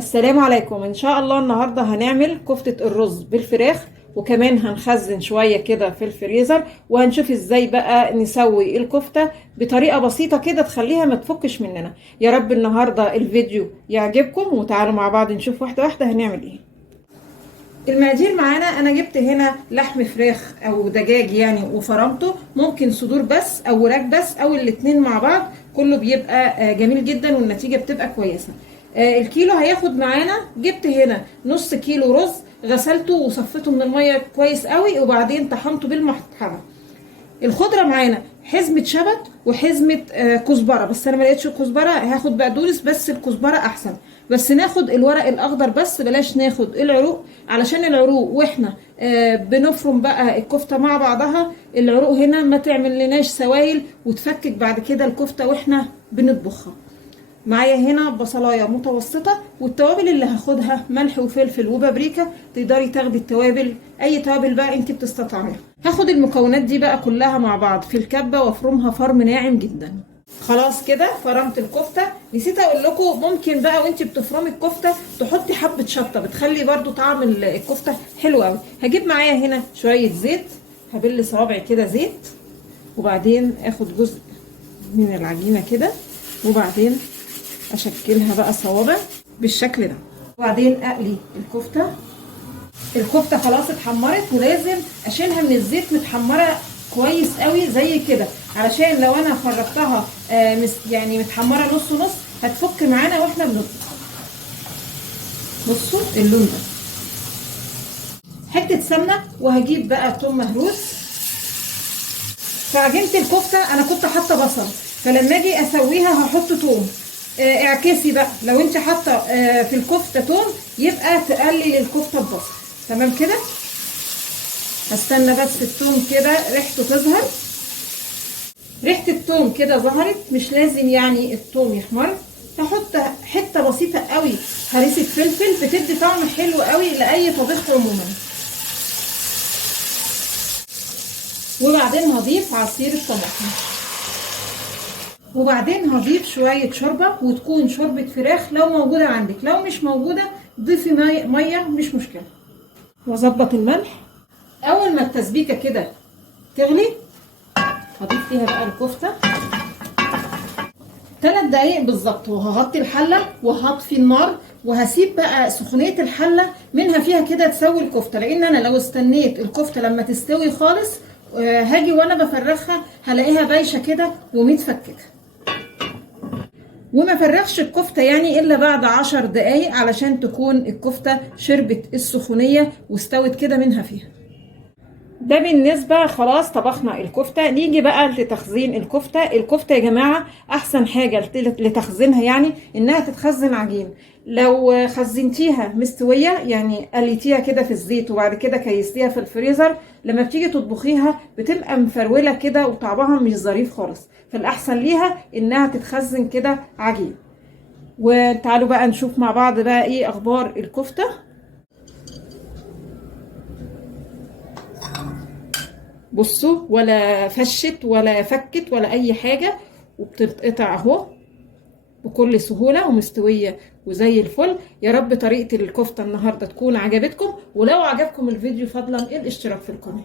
السلام عليكم. ان شاء الله النهارده هنعمل كفتة الرز بالفراخ، وكمان هنخزن شوية كده في الفريزر، وهنشوف ازاي بقى نسوي الكفتة بطريقة بسيطة كده تخليها ما تفكش مننا. يا رب النهارده الفيديو يعجبكم، وتعالوا مع بعض نشوف واحدة واحدة هنعمل ايه. المقادير معانا، انا جبت هنا لحم فراخ او دجاج يعني وفرمته، ممكن صدور بس او وراك بس او الاتنين مع بعض، كله بيبقى جميل جدا والنتيجة بتبقى كويسة. الكيلو هياخد معانا، جبت هنا نص كيلو رز، غسلته وصفيته من المية كويس قوي وبعدين طحنته بالمطحنة. الخضره معانا حزمه شبت وحزمه كزبره، بس انا ما لقيتش الكزبره، هاخد بقدونس بس الكزبره احسن. بس ناخد الورق الاخضر بس، بلاش ناخد العروق، علشان العروق واحنا بنفرم بقى الكفته مع بعضها، العروق هنا ما تعمل لناش سوائل وتفكك بعد كده الكفته واحنا بنطبخها. معايا هنا بصلايه متوسطه، والتوابل اللي هاخدها ملح وفلفل وبابريكا، تقدري تاخدي التوابل اي توابل بقى انت بتستطعميها. هاخد المكونات دي بقى كلها مع بعض في الكبه وافرمها فرم ناعم جدا. خلاص كده فرمت الكفته. نسيت اقول لكم، ممكن بقى وانت بتفرمي الكفته تحطي حبه شطه، بتخلي برضو طعم الكفته حلو قوي. هجيب معايا هنا شويه زيت، هبل صوابعي كده زيت، وبعدين اخد جزء من العجينه كده، وبعدين اشكلها بقى صوابع بالشكل ده، وبعدين اقلي الكفته خلاص اتحمرت، ولازم اشيلها من الزيت متحمره كويس قوي زي كده، علشان لو انا خرجتها يعني متحمره نص نص هتفك معانا واحنا بنطبخ. بصوا اللون ده، حته سمنه، وهجيب بقى توم مهروس. في عجينه الكفته انا كنت حاطه بصل، فلما اجي اسويها هحط توم. اعكسي بقى، لو انت حاطه في الكفته توم يبقى تقلل الكفته ببصل. تمام كده، هستنى بس التوم كده ريحته تظهر. ريحه التوم كده ظهرت، مش لازم يعني التوم يحمر. هحط حته بسيطه قوي هريسه فلفل، بتدي طعم حلو قوي لاي طبيخ عموما. وبعدين هضيف عصير الطماطم، وبعدين هضيف شويه شوربه، وتكون شوربه فراخ لو موجوده عندك، لو مش موجوده ضيفي ميه مش مشكله. واظبط الملح. اول ما التسبيكه كده تغلي هضيف فيها بقى الكفته 3 دقايق بالظبط، وهغطي الحله وهطفي النار، وهسيب بقى سخونيه الحله منها فيها كده تسوي الكفته، لان انا لو استنيت الكفته لما تستوي خالص هاجي وانا بفرخها هلاقيها بايشه كده ومتفككه. وما فرغش الكفته يعني الا بعد 10 دقايق، علشان تكون الكفته شربت السخونيه واستوت كده منها فيها. ده بالنسبه خلاص طبخنا الكفته. نيجي بقى لتخزين الكفته يا جماعه، احسن حاجه لتخزينها يعني انها تتخزن عجين. لو خزنتيها مستويه يعني قليتيها كده في الزيت وبعد كده كيستيها في الفريزر، لما بتيجي تطبخيها بتبقى مفروله كده وطعمها مش ظريف خالص، فالاحسن ليها انها تتخزن كده عجين. وتعالوا بقى نشوف مع بعض بقى ايه اخبار الكفته. بصوا، ولا فشت ولا فكت ولا اي حاجه، وبتتقطع اهو بكل سهوله ومستويه وزي الفل. يا رب طريقه الكفته النهارده تكون عجبتكم، ولو عجبكم الفيديو فضلا الاشتراك في القناه.